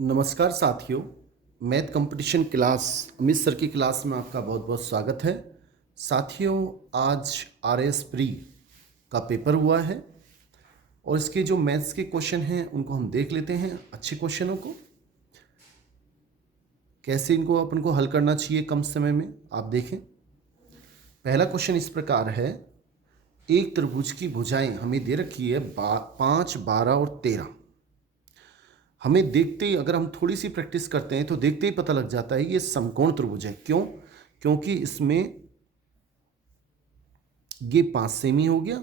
नमस्कार साथियों। Math competition class Amit sir की क्लास में आपका बहुत बहुत स्वागत है। साथियों, आज आरएस प्री का पेपर हुआ है और इसके जो मैथ्स के क्वेश्चन हैं उनको हम देख लेते हैं। अच्छे क्वेश्चनों को कैसे इनको अपन को हल करना चाहिए कम समय में, आप देखें। पहला क्वेश्चन इस प्रकार है, एक त्रिभुज की भुजाएं हमें दे रखी है 5, 12 और 13। हमें देखते ही, अगर हम थोड़ी सी प्रैक्टिस करते हैं तो देखते ही पता लग जाता है ये समकोण त्रिभुज है। क्यों? क्योंकि इसमें ये 5 सेमी हो गया,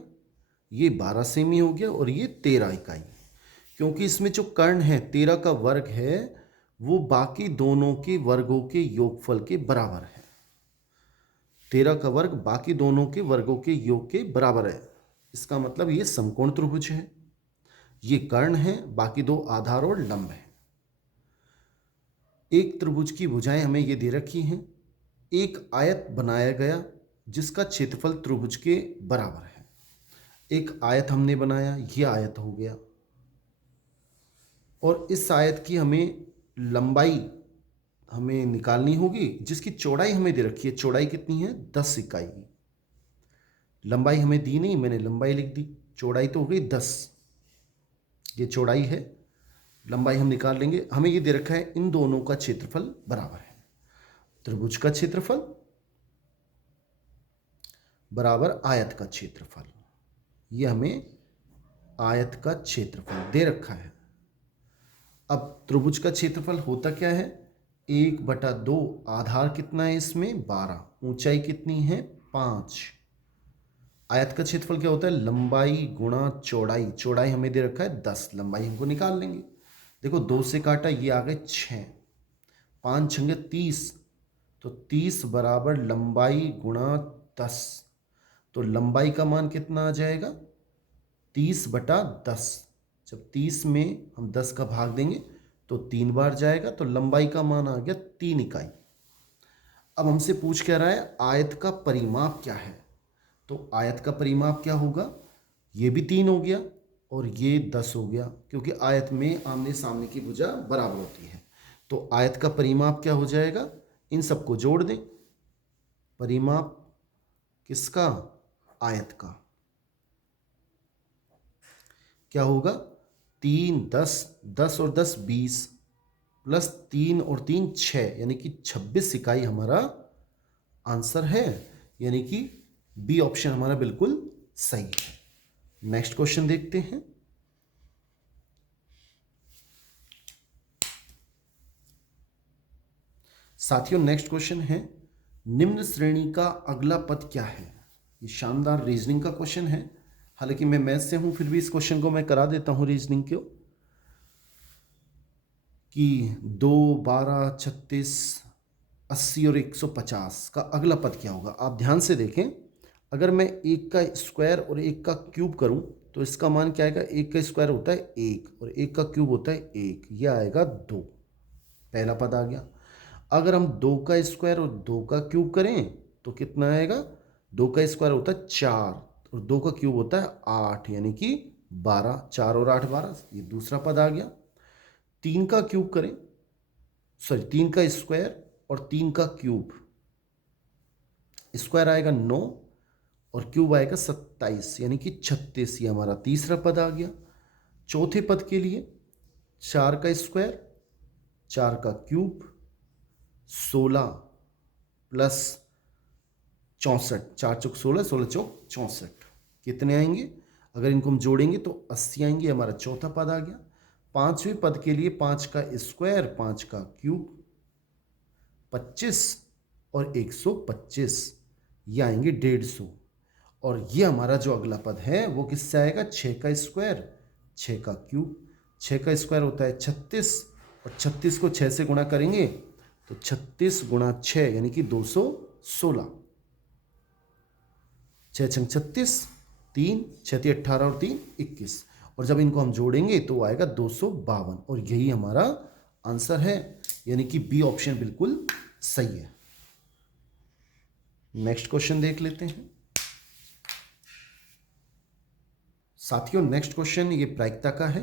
ये 12 सेमी हो गया और ये 13 इकाई। क्योंकि इसमें जो कर्ण है 13 का वर्ग है वो बाकी दोनों के वर्गों के योगफल के बराबर है। 13 का वर्ग बाकी दोनों के वर्गों के योग के बराबर है। इसका मतलब ये समकोण त्रिभुज है। ये कर्ण है, बाकी दो आधार और लंब है। एक त्रिभुज की भुजाएं हमें ये दे रखी हैं। एक आयत बनाया गया जिसका क्षेत्रफल त्रिभुज के बराबर है। एक आयत हमने बनाया, ये आयत हो गया, और इस आयत की हमें लंबाई हमें निकालनी होगी, जिसकी चौड़ाई हमें दे रखी है। चौड़ाई कितनी है? 10 इकाई। लंबाई हमें दी नहीं, मैंने लंबाई लिख दी। चौड़ाई तो हो गई 10, ये चौड़ाई है। लंबाई हम निकाल लेंगे। हमें ये दे रखा है इन दोनों का क्षेत्रफल बराबर है। त्रिभुज का क्षेत्रफल बराबर आयत का क्षेत्रफल। ये हमें आयत का क्षेत्रफल दे रखा है। अब त्रिभुज का क्षेत्रफल होता क्या है? 1/2। आधार कितना है इसमें? 12। ऊंचाई कितनी है? 5। आयत का क्षेत्रफल क्या होता है? लंबाई गुणा चौड़ाई। चौड़ाई हमें दे रखा है 10, लंबाई हमको निकाल लेंगे। देखो, 2 से काटा, ये आ गए 6। 5 छंगे 30, तो 30 बराबर लंबाई गुणा 10। तो लंबाई का मान कितना आ जाएगा? 30/10। जब 30 में हम 10 का भाग देंगे तो 3 बार जाएगा, तो लंबाई का मान आ गया 3 इकाई। अब हमसे पूछ क्या रहा है? आयत का परिमाप क्या है? तो आयत का परिमाप क्या होगा? ये भी 3 हो गया और ये 10 हो गया, क्योंकि आयत में आमने सामने की भुजा बराबर होती है। तो आयत का परिमाप क्या हो जाएगा? इन सबको जोड़ दें। परिमाप किसका? आयत का। क्या होगा? 3, 10, 10 और 10 20, प्लस 3 और 3 6, यानी कि 26 इकाई हमारा आंसर है। यानी कि बी ऑप्शन हमारा बिल्कुल सही है। नेक्स्ट क्वेश्चन देखते हैं। साथियों, नेक्स्ट क्वेश्चन है, निम्न श्रेणी का अगला पद क्या है? ये शानदार रीजनिंग का क्वेश्चन है। हालांकि मैं मैथ से हूं, फिर भी इस क्वेश्चन को मैं करा देता हूं रीजनिंग को, कि 2, 12, 36, 80 और 150 का अगला पद क्या होगा? आप ध्यान से देखें। अगर मैं एक का स्क्वायर और एक का क्यूब करूं तो इसका मान क्या आएगा? एक का स्क्वायर होता है 1 और एक का क्यूब होता है 1, यह आएगा 2। पहला पद आ गया। अगर हम 2 का स्क्वायर और 2 का क्यूब करें तो कितना आएगा? 2 का स्क्वायर होता है 4 और 2 का क्यूब होता है 8, यानी कि 12। 4 और 8 12, ये दूसरा पद आ गया। 3 का क्यूब करें, सॉरी 3 का स्क्वायर और 3 का क्यूब, स्क्वायर आएगा 9 और क्यूब आएगा 27, यानी कि 36, ये हमारा तीसरा पद आ गया। चौथे पद के लिए 4 का स्क्वायर, 4 का क्यूब, 16 प्लस 64, 4 चौक 16, 16 चौक 64, कितने आएंगे? अगर इनको हम जोड़ेंगे तो 80 आएंगे। हमारा चौथा पद आ गया। पांचवें पद के लिए 5 का स्क्वायर, 5 का क्यूब, 25 और 125, ये आएंगे 150। और ये हमारा जो अगला पद है वो किससे आएगा? 6 का स्क्वायर, 6 का क्यूब। 6 का स्क्वायर होता है 36 और 36 को 6 से गुणा करेंगे तो 36 गुणा 6, यानी कि 216। 6 छंग 36, 3 6 18 और 3 21, और जब इनको हम जोड़ेंगे तो आएगा 252, और यही हमारा आंसर है। यानी कि बी ऑप्शन बिल्कुल सही है। नेक्स्ट क्वेश्चन देख लेते हैं। साथियों, नेक्स्ट क्वेश्चन ये प्रायिकता का है।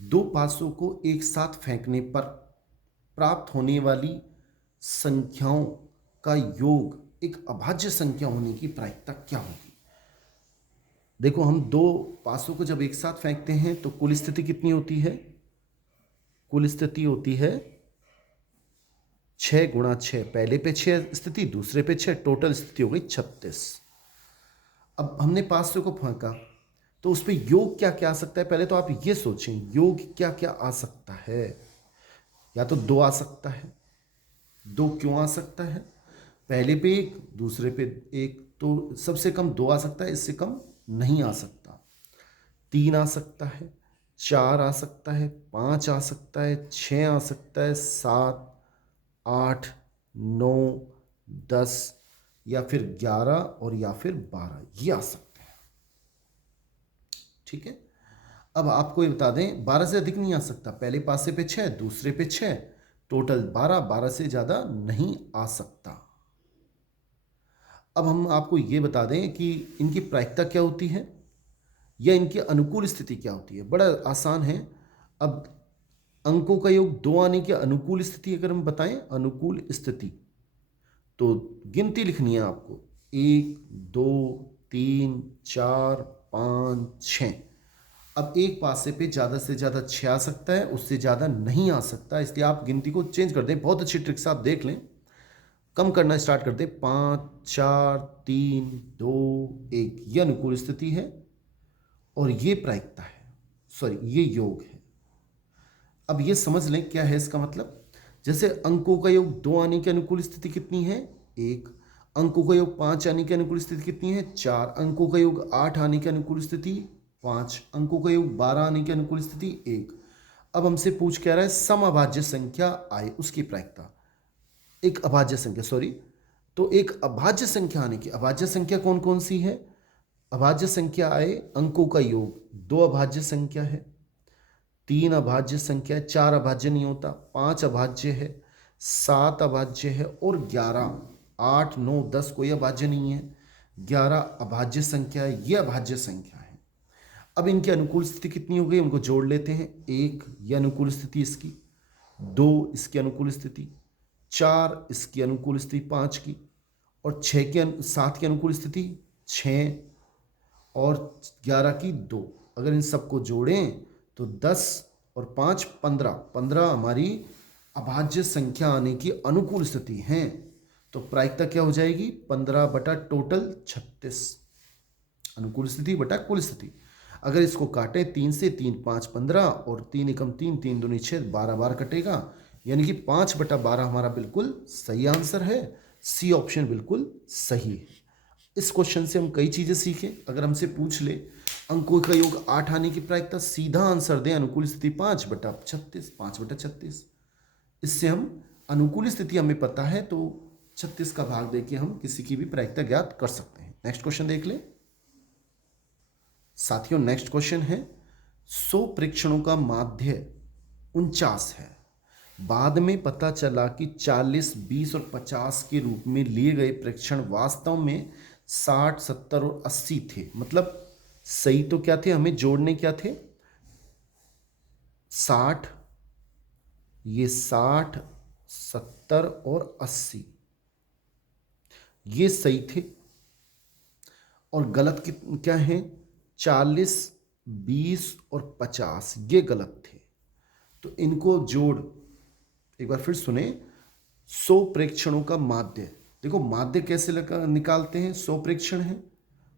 दो पासों को एक साथ फेंकने पर प्राप्त होने वाली संख्याओं का योग एक अभाज्य संख्या होने की प्रायिकता क्या होगी। देखो, हम दो पासों को जब एक साथ फेंकते हैं तो कुल स्थिति कितनी होती है? कुल स्थिति होती है 6 गुणा 6। पहले पे 6 स्थिति, दूसरे पे 6, टोटल स्थिति हो गई 36। अब हमने पासों को फेंका तो उस पर योग क्या क्या आ सकता है? पहले तो आप ये सोचें, योग क्या क्या आ सकता है। या तो 2 आ सकता है। 2 क्यों आ सकता है? पहले पे 1, दूसरे पे 1, तो सबसे कम 2 आ सकता है, इससे कम नहीं आ सकता। 3 आ सकता है, 4 आ सकता है, 5 आ सकता है, 6 आ सकता है, 7, 8, 9, 10 या फिर 11 और या फिर 12 ये आ सकते हैं। ठीक है, अब आपको ये बता दें 12 से अधिक नहीं आ सकता। पहले पासे पे 6, दूसरे पे 6, टोटल 12। 12 से ज़्यादा नहीं आ सकता। अब हम आपको ये बता दें कि इनकी प्रायिकता क्या होती है या इनकी अनुकूल स्थिति क्या होती है। बड़ा आसान है। अब अंकों का योग 2 आने की अनुकूल स्थिति अगर हम बताएं, अनुकूल स्थिति, तो गिनती लिखनी है आपको। 1, 2, 3, 4, 5, 6। अब एक पासे पे ज़्यादा से ज़्यादा 6 आ सकता है, उससे ज़्यादा नहीं आ सकता। इसलिए आप गिनती को चेंज कर दें। बहुत अच्छी ट्रिक्स आप देख लें। कम करना स्टार्ट कर दें। 5, 4, 3, 2, 1 ये अनुकूल स्थिति है और ये प्रायिकता है, सॉरी ये योग है। अब ये समझ लें क्या है इसका मतलब। जैसे अंकों का योग 2 आने की अनुकूल स्थिति कितनी है? 1। अंकों का योग 5 आने की अनुकूल स्थिति कितनी है? 4। अंकों का योग 8 आने की अनुकूल स्थिति 5। अंकों का योग 12 आने की अनुकूल स्थिति 1। अब हमसे पूछ क्या रहा है? समअभाज्य संख्या आए उसकी प्रायिकता। एक अभाज्य संख्या, सॉरी, तो एक अभाज्य संख्या आने की, अभाज्य संख्या कौन कौन सी है? अभाज्य संख्या आए अंकों का योग 2 अभाज्य संख्या है, 3 अभाज्य संख्या है, 4 अभाज्य नहीं होता, 5 अभाज्य है, 7 अभाज्य है और 11, 8, 9, 10 कोई अभाज्य नहीं है। 11 अभाज्य संख्या है, ये अभाज्य संख्या है। अब इनकी अनुकूल स्थिति कितनी हो गई उनको जोड़ लेते हैं। 1 ये अनुकूल स्थिति इसकी, 2 इसकी अनुकूल स्थिति, 4 इसकी अनुकूल स्थिति 5 की, और 7 की अनुकूल स्थिति 6 और 11 की 2। अगर इन सबको जोड़ें तो 10 और 5 15, 15 हमारी अभाज्य संख्या आने की अनुकूल स्थिति हैं। तो प्रायिकता क्या हो जाएगी? 15 बटा टोटल 36, अनुकूल स्थिति बटा कुल स्थिति। अगर इसको काटें 3 से, 3 5 15 और 3 एकम 3, 3 दूनी 6, 12 बार कटेगा, यानी कि 5 बटा 12 हमारा बिल्कुल सही आंसर है। सी ऑप्शन बिल्कुल सही है। इस क्वेश्चन से हम कई चीज़ें सीखें। अगर हमसे पूछ ले अंकों का योग 8 आने की प्रायिकता, सीधा आंसर दें अनुकूल स्थिति 5 बटा 36, 5 बटा 36। इससे हम अनुकूल स्थिति हमें पता है तो 36 का भाग देके हम किसी की भी प्रायिकता ज्ञात कर सकते हैं। नेक्स्ट क्वेश्चन देख ले साथियों। नेक्स्ट क्वेश्चन है 100 प्रेक्षणों का माध्य 49 है। बाद में पता चला कि 40, 20 और 50 के रूप में लिए गए प्रेक्षण वास्तव में 60, 70 और 80 थे। मतलब सही तो क्या थे? हमें जोड़ने क्या थे? 60, ये 60, 70 और 80 ये सही थे, और गलत क्या है? 40, 20 और 50 ये गलत थे। तो इनको जोड़, एक बार फिर सुने। 100 प्रेक्षणों का माध्य, देखो माध्य कैसे निकालते हैं? 100 प्रेक्षण हैं,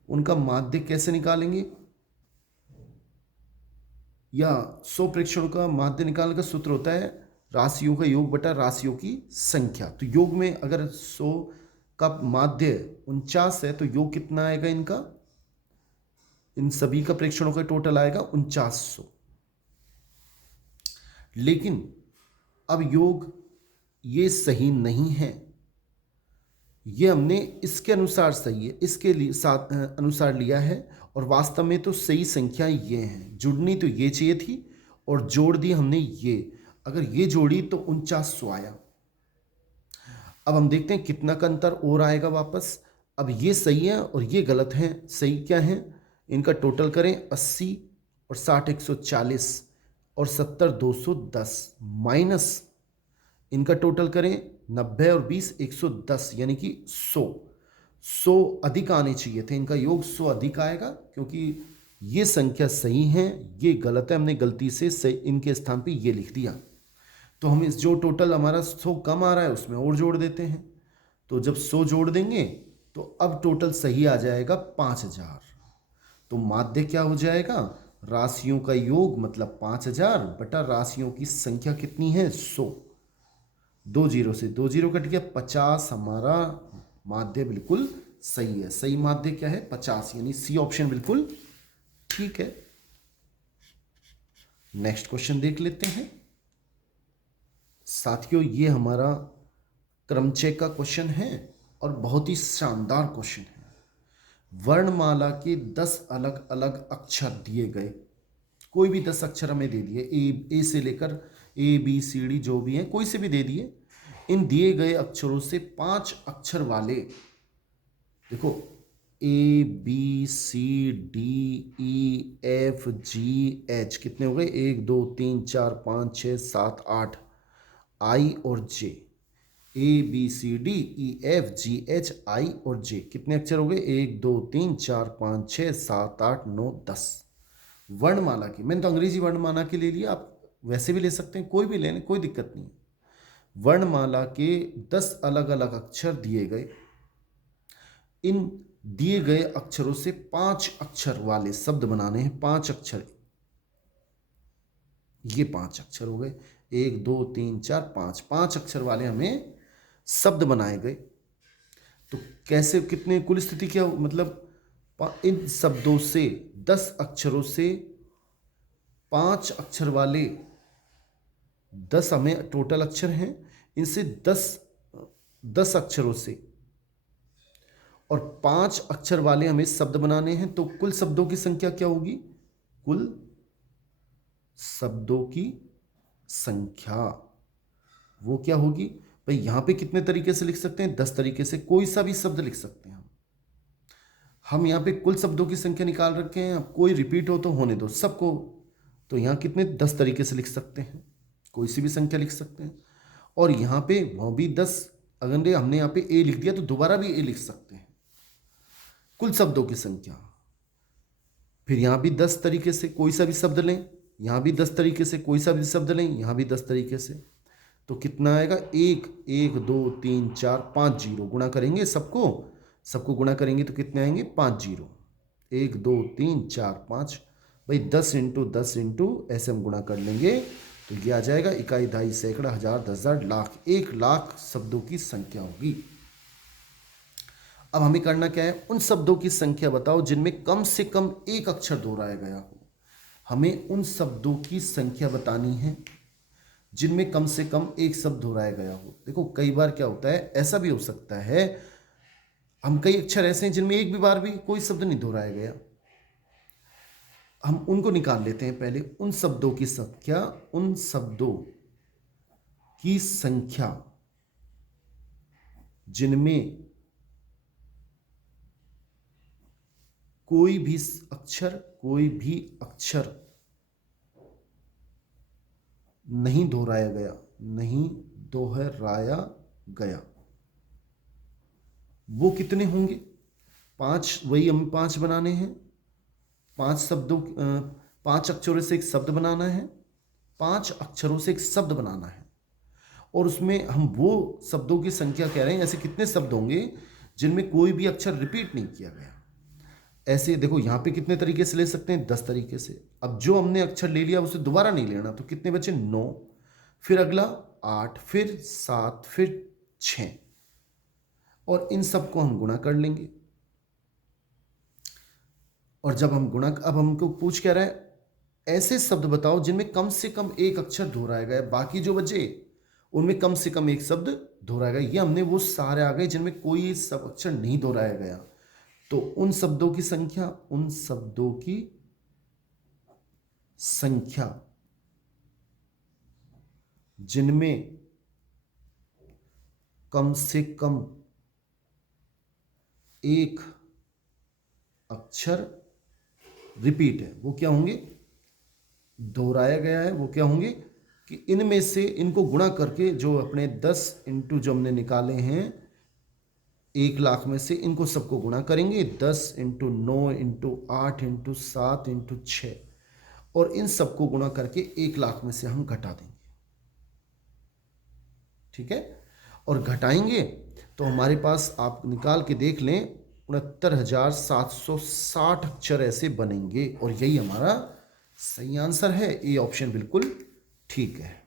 उनका माध्य कैसे निकालेंगे? या 100 प्रेक्षणों का माध्य निकालने का सूत्र होता है राशियों का योग बटा राशियों की संख्या। तो योग में अगर 100 का माध्य 49 है तो योग कितना आएगा इनका? इन सभी का प्रेक्षणों का टोटल आएगा 4900। लेकिन अब योग ये सही नहीं है, ये हमने इसके अनुसार सही है, इसके लिए अनुसार लिया है, और वास्तव में तो सही संख्या ये हैं। जुड़नी तो ये चाहिए थी और जोड़ दी हमने ये। अगर ये जोड़ी तो 4900 आया। अब हम देखते हैं कितना का अंतर और आएगा वापस। अब ये सही है और ये गलत है। सही क्या है? इनका टोटल करें 80 और 60 140 और 70 210 माइनस इनका टोटल करें 90 और 20 110 यानी कि 100 अधिक आने चाहिए थे। इनका योग 100 अधिक आएगा क्योंकि ये संख्या सही है, ये गलत है, हमने गलती से सही इनके स्थान पे ये लिख दिया। तो हम इस जो टोटल हमारा 100 कम आ रहा है उसमें और जोड़ देते हैं। तो जब 100 जोड़ देंगे तो अब टोटल सही आ जाएगा 5000। तो माध्य क्या हो जाएगा, राशियों का योग मतलब 5000 बटा राशियों की संख्या कितनी है 100। 2 जीरो से 2 जीरो कट गया, 50 हमारा माध्य बिल्कुल सही है। सही माध्य क्या है 50, यानी सी ऑप्शन बिल्कुल ठीक है। नेक्स्ट क्वेश्चन देख लेते हैं साथियों। ये हमारा क्रमचय का क्वेश्चन है और बहुत ही शानदार क्वेश्चन है। वर्णमाला के 10 अलग अलग अक्षर दिए गए, कोई भी 10 अक्षर हमें दे दिए, ए से लेकर ए बी सी डी जो भी है कोई से भी दे दिए। इन दिए गए अक्षरों से 5 अक्षर वाले, देखो A B C D E F G H कितने हो गए 1 2 3 4 5 6 7 8, आई और J, A B C D E F G H I और जे कितने अक्षर हो गए 1 2 3 4 5 6 7 8 9 10। वर्णमाला की, मैंने तो अंग्रेजी वर्णमाला के ले लिया, आप वैसे भी ले सकते हैं, कोई भी लेने कोई दिक्कत नहीं। वर्णमाला के 10 अलग अलग अक्षर दिए गए। इन दिए गए अक्षरों से 5 अक्षर वाले शब्द बनाने हैं। 5 अक्षर, ये 5 अक्षर हो गए 1 2 3 4 5, 5 अक्षर वाले हमें शब्द बनाए गए। तो कैसे, कितने, कुल स्थिति क्या मतलब इन शब्दों से 10 अक्षरों से 5 अक्षर वाले, 10 हमें टोटल अक्षर हैं, इनसे 10 अक्षरों से और 5 अक्षर वाले हमें शब्द बनाने हैं। तो कुल शब्दों की संख्या क्या होगी, कुल शब्दों की संख्या वो क्या होगी भाई, यहां पे कितने तरीके से लिख सकते हैं 10 तरीके से, कोई सा भी शब्द लिख सकते हैं हम यहां पे कुल शब्दों की संख्या निकाल रखे हैं। अब कोई रिपीट हो तो होने दो सबको, तो यहां कितने 10 तरीके से लिख सकते हैं, कोई सी भी संख्या लिख सकते हैं। और यहां पे वह भी 10, अगर हमने यहां पे ए लिख दिया तो दोबारा भी ए लिख सकते हैं, कुल शब्दों की संख्या। फिर यहां भी 10 तरीके से कोई सा भी शब्द लें, यहां भी 10 तरीके से कोई सा भी शब्द लें, यहां भी 10 तरीके से, तो कितना आएगा 1 1 2 3 4 5 जीरो, गुणा करेंगे सबको गुणा करेंगे तो कितने आएंगे 5 जीरो, 1 2 3 4 5, भाई 10 इंटू 10 इंटू ऐसे हम गुणा कर लेंगे तो ये आ जाएगा इकाई, दहाई, सैकड़ा, हजार, 10,000, लाख, 1 लाख शब्दों की संख्या होगी। अब हमें करना क्या है, उन शब्दों की संख्या बताओ जिनमें कम से कम एक अक्षर दोहराया गया हो। हमें उन शब्दों की संख्या बतानी है जिनमें कम से कम एक शब्द दोहराया गया हो। देखो कई बार क्या होता है, ऐसा भी हो सकता है हम कई अक्षर ऐसे हैं जिनमें एक भी बार भी कोई शब्द नहीं दोहराया गया, हम उनको निकाल लेते हैं पहले। उन शब्दों की संख्या, उन शब्दों की संख्या जिनमें कोई भी अक्षर नहीं दोहराया गया, वो कितने होंगे 5, वही हमें 5 बनाने हैं। 5 अक्षरों से एक शब्द बनाना है, 5 अक्षरों से एक शब्द बनाना है, और उसमें हम वो शब्दों की संख्या कह रहे हैं, ऐसे कितने शब्द होंगे जिनमें कोई भी अक्षर रिपीट नहीं किया गया। ऐसे देखो यहाँ पे कितने तरीके से ले सकते हैं 10 तरीके से। अब जो हमने अक्षर ले लिया उसे दोबारा नहीं लेना, तो कितने बचे 9, फिर अगला 8, फिर 7, फिर 6, और इन सबको हम गुणा कर लेंगे। और जब हम गुणा, अब हमको पूछ क्या रहा है, ऐसे शब्द बताओ जिनमें कम से कम एक अक्षर दोहराया गया, बाकी जो बचे उनमें कम से कम एक शब्द दोहराया गया। ये हमने वो सारे आ गए जिनमें कोई सब अक्षर नहीं दोहराया गया। तो उन शब्दों की संख्या जिनमें कम से कम एक अक्षर रिपीट है, वो क्या होंगे, दोहराया गया है, वो क्या होंगे कि इनमें से इनको गुणा करके जो अपने 10 इंटू जो हमने निकाले हैं 1,00,000 में से इनको सबको गुणा करेंगे 10 इंटू 9 इंटू 8 इंटू 7 इंटू 6 और इन सबको गुणा करके 1,00,000 में से हम घटा देंगे। ठीक है, और घटाएंगे तो हमारे पास आप निकाल के देख लें 69,760 अक्षर ऐसे बनेंगे और यही हमारा सही आंसर है। ये ऑप्शन बिल्कुल ठीक है।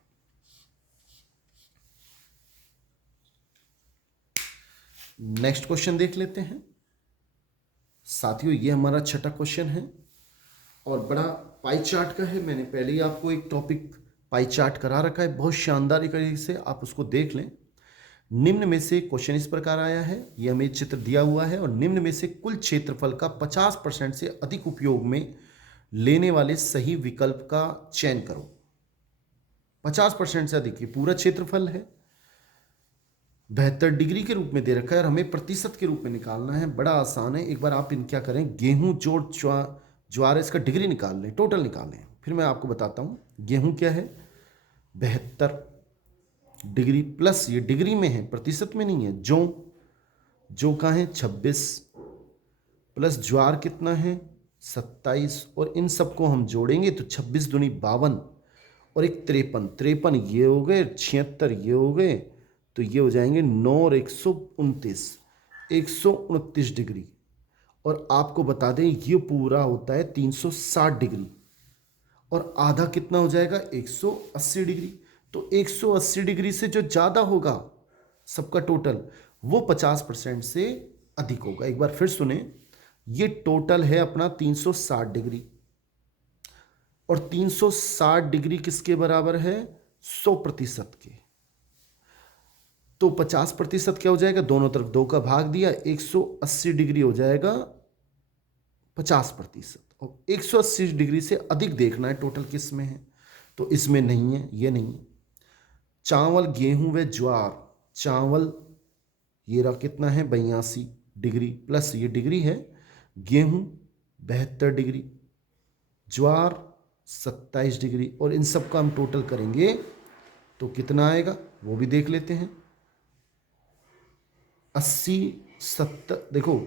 नेक्स्ट क्वेश्चन देख लेते हैं साथियों। ये हमारा छठा क्वेश्चन है और बड़ा पाई चार्ट का है। मैंने पहले ही आपको एक टॉपिक पाई चार्ट करा रखा है, बहुत शानदार तरीके से आप उसको देख लें। निम्न में से क्वेश्चन इस प्रकार आया है, ये हमें चित्र दिया हुआ है, और निम्न में से कुल क्षेत्रफल का 50% से अधिक उपयोग में लेने वाले सही विकल्प का चयन करो। 50% से अधिक, ये पूरा क्षेत्रफल है, 72 डिग्री के रूप में दे रखा है और हमें प्रतिशत के रूप में निकालना है। बड़ा आसान है, एक बार आप इन क्या करें, गेहूं जोड़ ज्वार, इसका डिग्री निकाल लें, टोटल निकाल लें, फिर मैं आपको बताता हूं। गेहूं क्या है 72 डिग्री प्लस, ये डिग्री में है प्रतिशत में नहीं है, जो कहाँ है 26 प्लस ज्वार कितना है 27 और इन सबको हम जोड़ेंगे तो 26 दूनी 52 और एक 53 ये हो गए, 76 ये हो गए, तो ये हो जाएंगे 9 और 129 डिग्री। और आपको बता दें ये पूरा होता है 360 डिग्री और आधा कितना हो जाएगा 180 डिग्री। तो 180 डिग्री से जो ज़्यादा होगा सबका टोटल वो 50% से अधिक होगा। एक बार फिर सुने, ये टोटल है अपना 360 डिग्री और 360 डिग्री किसके बराबर है 100% के। तो 50% क्या हो जाएगा, दोनों तरफ 2 का भाग दिया, 180 डिग्री हो जाएगा 50%। और 180 डिग्री से अधिक देखना है टोटल किस में है, तो इसमें नहीं है, ये नहीं है। चावल गेहूं व ज्वार, चावल ये रहा कितना है 82 डिग्री प्लस ये डिग्री है, गेहूं 72 डिग्री, ज्वार 27 डिग्री और इन सब का हम टोटल करेंगे तो कितना आएगा वो भी देख लेते हैं। 80 70, देखो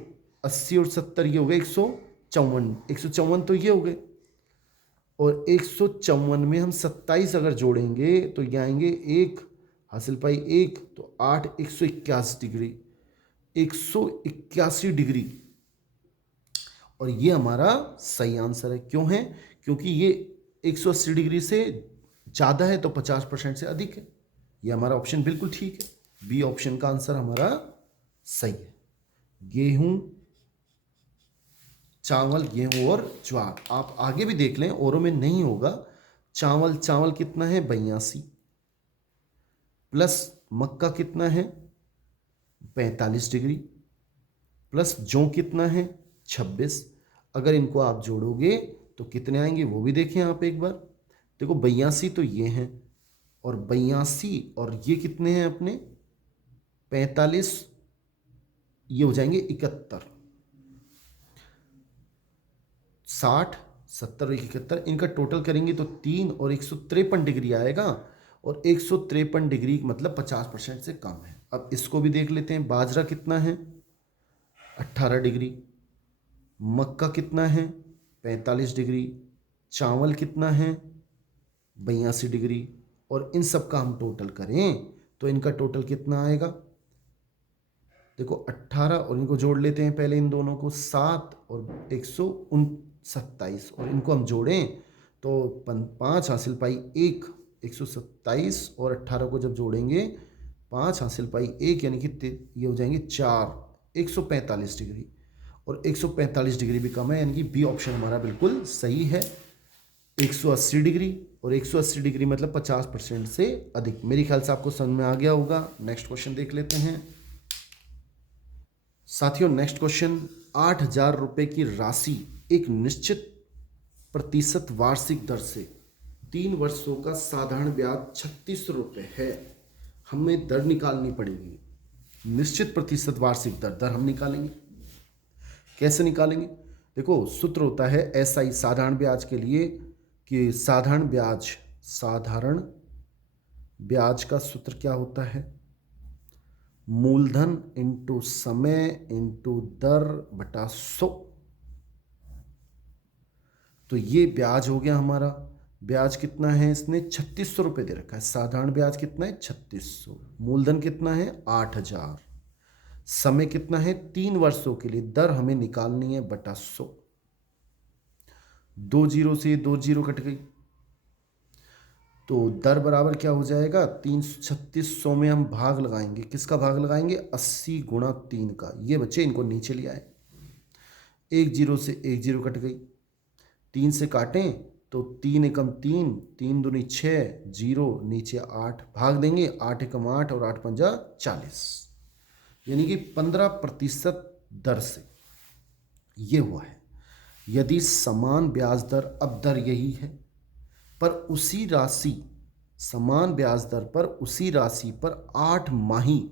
80 और 70 ये हो गए 154 तो ये हो गए, और 154 में हम 27 अगर जोड़ेंगे तो ये आएंगे 1 हासिल पाई 1 तो 8, 181 डिग्री, 181 डिग्री और ये हमारा सही आंसर है। क्यों है, क्योंकि ये 180 डिग्री से ज़्यादा है तो 50% से अधिक है। ये हमारा ऑप्शन बिल्कुल ठीक है, बी ऑप्शन का आंसर हमारा सही है। गेहूं चावल गेहूं और ज्वार, आप आगे भी देख लें औरों में नहीं होगा। चावल कितना है 82 प्लस मक्का कितना है 45 डिग्री प्लस जौ कितना है 26, अगर इनको आप जोड़ोगे तो कितने आएंगे वो भी देखें आप एक बार। देखो 82 तो ये हैं और 82 और ये कितने हैं अपने 45, ये हो जाएंगे 71, 60 70 और 71, इनका टोटल करेंगे तो 3 और 153 डिग्री आएगा और 153 डिग्री मतलब 50% से कम है। अब इसको भी देख लेते हैं। बाजरा कितना है 18 डिग्री, मक्का कितना है 45 डिग्री, चावल कितना है 82 डिग्री और इन सब का हम टोटल करें तो इनका टोटल कितना आएगा। देखो 18 और इनको जोड़ लेते हैं पहले, इन दोनों को 7 और 127 और इनको हम जोड़ें तो 5 हासिल पाई 1, 127 और 18 को जब जोड़ेंगे 5 हासिल पाई 1 यानी कि ये हो जाएंगे 4, 145 डिग्री और 145 डिग्री भी कम है, यानी कि बी ऑप्शन हमारा बिल्कुल सही है। 180 डिग्री और 180 डिग्री मतलब 50% से अधिक। मेरे ख्याल से आपको समझ में आ गया होगा। नेक्स्ट क्वेश्चन देख लेते हैं साथियों। नेक्स्ट क्वेश्चन, 8,000 रुपये की राशि एक निश्चित प्रतिशत वार्षिक दर से 3 वर्षों का साधारण ब्याज 36 रुपये है। हमें दर निकालनी पड़ेगी, निश्चित प्रतिशत वार्षिक दर हम निकालेंगे। कैसे निकालेंगे, देखो सूत्र होता है SI साधारण ब्याज के लिए कि साधारण ब्याज का सूत्र क्या होता है? मूलधन इंटू समय इंटू दर बटा 100। तो ये ब्याज हो गया हमारा। ब्याज कितना है? इसने 3600 रुपये दे रखा है। साधारण ब्याज कितना है? 3600। मूलधन कितना है? 8000। समय कितना है? 3 वर्षों के लिए। दर हमें निकालनी है बटा 100। 2 जीरो से 2 जीरो कट गई, तो दर बराबर क्या हो जाएगा? 3600 में हम भाग लगाएंगे। किसका भाग लगाएंगे? 80 गुणा 3 का। ये बच्चे इनको नीचे ले आए। 1 जीरो से 1 जीरो कट गई, 3 से काटें तो 3 एकम 3, 3 दूनी 6, जीरो नीचे 8, भाग देंगे 8 एकम 8 और 8 पंजा 40, यानी कि 15% दर से ये हुआ है। यदि समान ब्याज दर, अब दर यही है पर उसी राशि, समान ब्याज दर पर उसी राशि पर 8 माही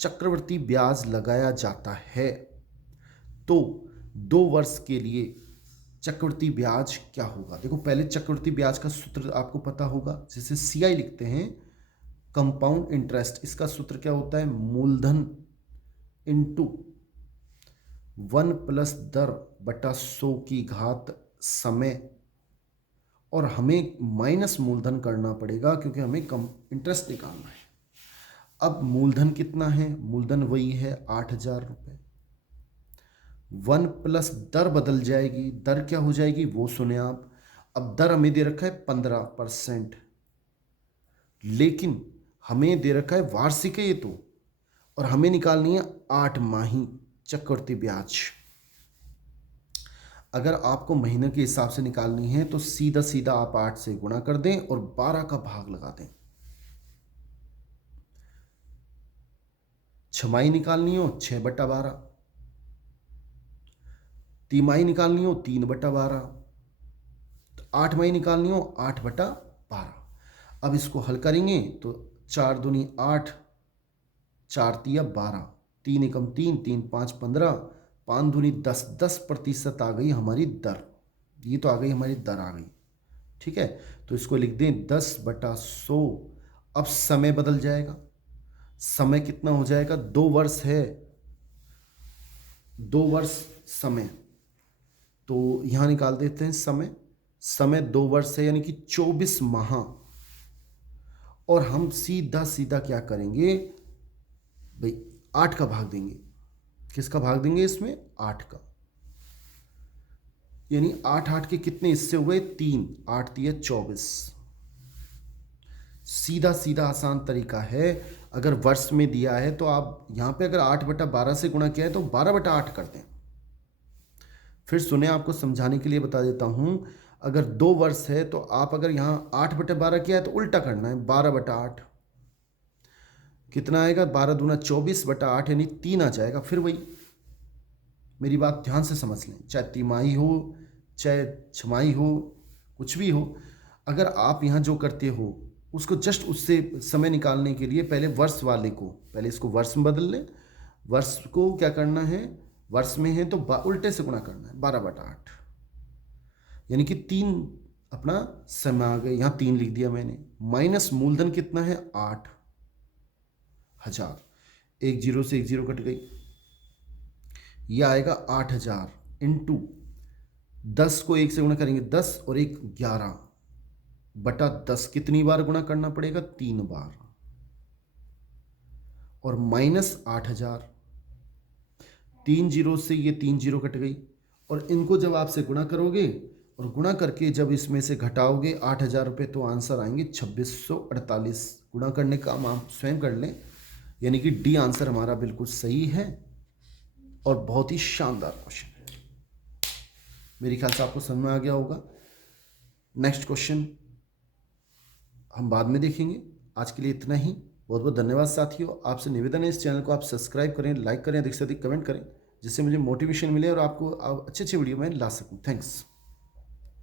चक्रवृद्धि ब्याज लगाया जाता है, तो 2 वर्ष के लिए चक्रवृद्धि ब्याज क्या होगा? देखो, पहले चक्रवृद्धि ब्याज का सूत्र आपको पता होगा, जिसे CI लिखते हैं, कंपाउंड इंटरेस्ट। इसका सूत्र क्या होता है? मूलधन इंटू 1 प्लस दर बटा 100 की घात समय, और हमें माइनस मूलधन करना पड़ेगा क्योंकि हमें कम इंटरेस्ट निकालना है। अब मूलधन कितना है? मूलधन वही है 8000 रुपये। 1 प्लस दर बदल जाएगी। दर क्या हो जाएगी वो सुने आप। अब दर हमें दे रखा है 15%, लेकिन हमें दे रखा है वार्षिक है ये तो, और हमें निकालनी है 8 माही चक्रवृद्धि ब्याज। अगर आपको महीने के हिसाब से निकालनी है तो सीधा सीधा आप 8 से गुणा कर दें और 12 का भाग लगा दें। छमाही निकालनी हो 6/12, तिमाही निकालनी हो 3/12, 8 माही निकालनी हो 8/12। अब इसको हल करेंगे तो 4 दूनी 8, 4 तिया 12, 3 एकम 3, 3 5 15, 5 दूनी 10, 10% आ गई हमारी दर। ये तो आ गई हमारी दर आ गई, ठीक है। तो इसको लिख दें 10/100। अब समय बदल जाएगा। समय कितना हो जाएगा? 2 वर्ष है, 2 वर्ष समय, तो यहाँ निकाल देते हैं समय। समय 2 वर्ष है यानी कि 24 माह। और हम सीधा सीधा क्या करेंगे भाई? 8 का भाग देंगे। किसका भाग देंगे इसमें? 8 का। यानी 8 के कितने हिस्से हुए? 3, 8 तिया 24। सीधा सीधा आसान तरीका है। अगर वर्ष में दिया है तो आप यहाँ पे अगर 8/12 से गुणा किया है तो 12/8 कर दें। फिर सुने, आपको समझाने के लिए बता देता हूँ। अगर 2 वर्ष है तो आप अगर यहाँ 8/12 किया है तो उल्टा करना है, 12/8। कितना आएगा? 12 दूना 24/8 यानी 3 आ जाएगा। फिर वही, मेरी बात ध्यान से समझ लें, चाहे तिमाही हो चाहे छमाही हो, कुछ भी हो, अगर आप यहाँ जो करते हो उसको जस्ट उससे समय निकालने के लिए पहले वर्ष वाले को, पहले इसको वर्ष में बदल लें। वर्ष को क्या करना है? वर्ष में है तो उल्टे से गुणा करना है, 12/8, यानी कि 3 अपना समय आ गए। यहाँ 3 लिख दिया मैंने। माइनस मूलधन कितना है? 8000। 1 जीरो से 1 जीरो कट गई, यह आएगा 8000 इंटू 10 को 1 से गुणा करेंगे 10 और 1 11/10। कितनी बार गुणा करना पड़ेगा? 3 बार। और माइनस 8000, 3 जीरो से ये 3 जीरो कट गई, और इनको जब आपसे गुणा करोगे और गुणा करके जब इसमें से घटाओगे 8000 रुपये, तो आंसर आएंगे 2648। गुणा करने का काम आप स्वयं कर लें, यानी कि डी आंसर हमारा बिल्कुल सही है और बहुत ही शानदार क्वेश्चन है। मेरे ख्याल से आपको समझ में आ गया होगा। नेक्स्ट क्वेश्चन हम बाद में देखेंगे। आज के लिए इतना ही। बहुत बहुत धन्यवाद साथियों। आपसे निवेदन है इस चैनल को आप सब्सक्राइब करें, लाइक करें, अधिक से अधिक कमेंट करें, जिससे मुझे मोटिवेशन मिले और आपको अच्छे अच्छे वीडियो में ला सकूं। थैंक्स।